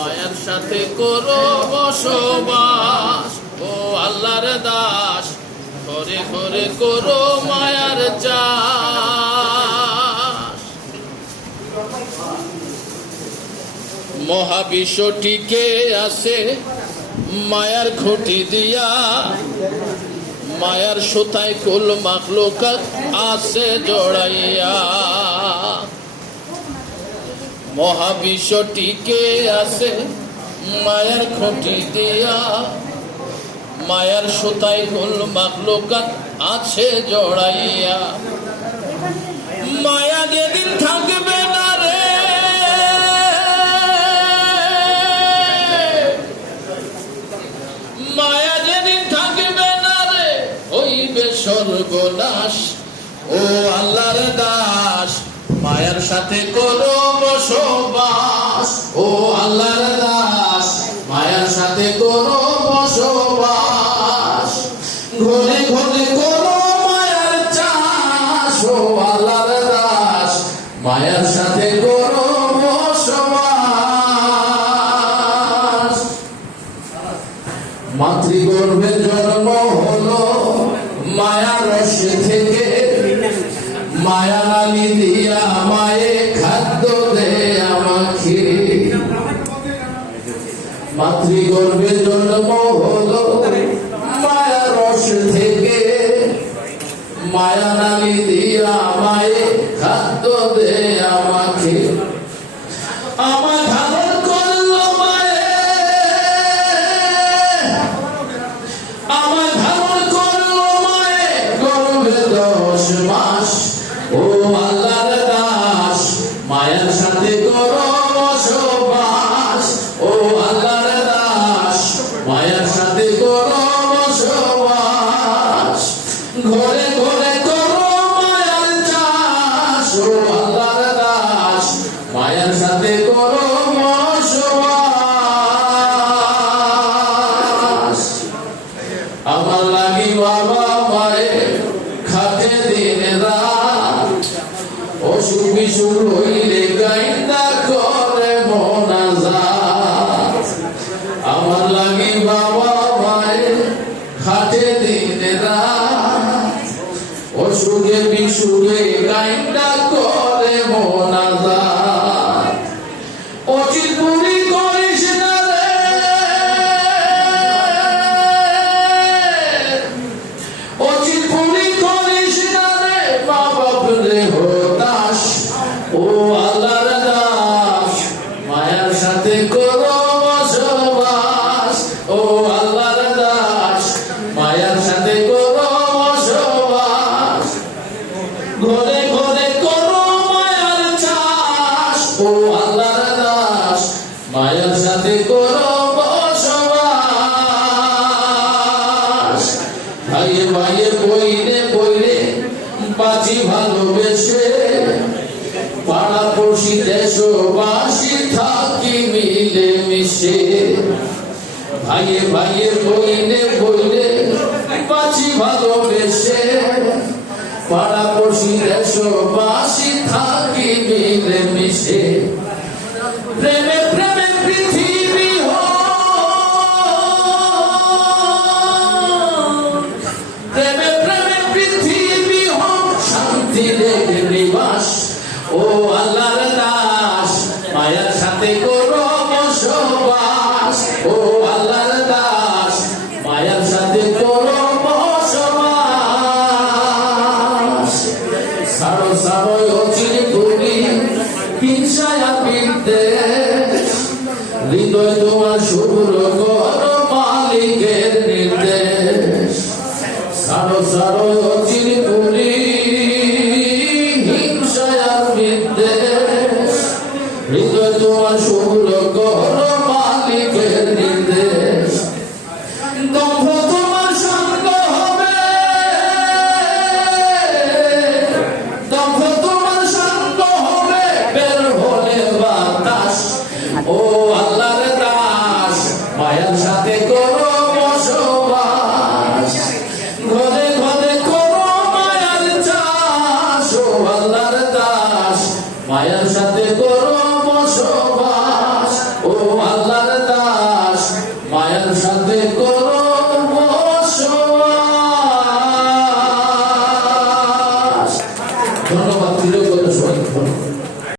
মায়ার সাথে করো বসবাস, ও আল্লাহর দাস, ঘরে ঘরে করো মায়ার চাষ। মহাবিশ্ব টিকে আছে মায়ার খুঁটি দিয়া, মায়ার সুতায় কুল মাখলুকাত আছে জড়াইয়া। মহাবিশ্ব টিকে আছে মায়ার খুঁটি দিয়া, মায়ার সুতায় কুল মাখলুকাত আছে জড়াইয়া। মায়া যেদিন থাকবে না রে, মায়া যেদিন থাকবে না রে, হইবে সর্বনাশ। ও আল্লাহর দাস, মায়ার সাথে করো বসবাস, ও আল্লাহর দাস, মায়ার সাথে করো বসবাস। ঘরে ঘরে করো মায়ার চাষ, ও আল্লাহর দাস, মায়ার সাথে করো বসবাস। মাতৃগর্ভে জন্ম হলো মায়ার রসে থেকে, মায়া নালি দিয়া মায়ে খাদ্য দে আমাকে। মাতৃগর্ভে জন্ম হলো মায়া রস থেকে, মায়া নালি দিয়া মায়ে খাদ্য দে আমাকে। আমার ধারণ করলো মায়ে, আমার ধারণ করলো মায়ে গর্ভে 10 মাস। ও আল্লাহর দাস, মায়ার সাথে করো বসবাস, ও আল্লাহর দাস, মায়ার সাথে করো বসবাস। ঘরে ঘরে করো মায়ার চাষ, ও আল্লাহর দাস, মায়ার সাথে করো বসবাস। আমার লাগি বাবা মায়ে খাতে দিন রাত, অসুখ বিসুখ হইলে কাইন্দা করে মোনাজাত। আমার লাগি বাবা মায়ে খাতে দিন রাত, অসুখে বিসুখে কাইন্দা করে মোনাজাত। অচিত পুরি করিস না রে, অচিত পুরি করিস না রে, মা বাপ রে হতাশ। ও আল্লাহর দাস, মায়ার সাথে করো বসবাস, ও আল্লাহর দাস, মায়ার সাথে করো বসবাস। ঘরে ঘরে করো মায়ার চাষ, ও আল্লাহর দাস, মায়ার সাথে করো বসবাস। ভাইয়ে ভাইয়ে বইলে বইলে বাঁচি ভালোবেসে, পাড়া পড়শি দেশবাসী থাকি মিলে মিশে। ভাইয়ে ভাইয়ে বইলে বইলে বাঁচি ভালোবেসে, পাড়া পড়শি দেশবাসী থাকি মিলে মিশে। প্রেমে প্রেমে পৃথিবী হোক, প্রেমে প্রেমে পৃথিবী হোক, শান্তি রেখে নিবাস। ও আল্লাহর দাস, মায়ার সাথে করো বসবাস, ও আল্লাহর দাস, মায়ার সাথে করো বসবাস। সারো সারো অচির তুমি হিংসায়া বিদ্বেষ, হৃদয় তোমার শুভ্র করো মালিকের নির্দেশ। সারো সারো অচির তুমি হিংসায়া বিদ্বেষ, হৃদয় তোমার শুভ্র করো মালিকের নির্দেশ। দম্ভ তোমার সঙ্গ হবে, দম্ভ তোমার সঙ্গ হবে, বের হলে বাতাস। ও আল্লাহর দাস, মায়ার সাথে করো বসবাস। ঘরে ঘরে করো মায়ার চাষ, ও আল্লাহর দাস, মায়ার সাথে করো বসবাস। ও আল্লাহর দাস মায়ের সাথে করো বসবাস। ধন্যবাদ, কৃতজ্ঞতা সবাইকে।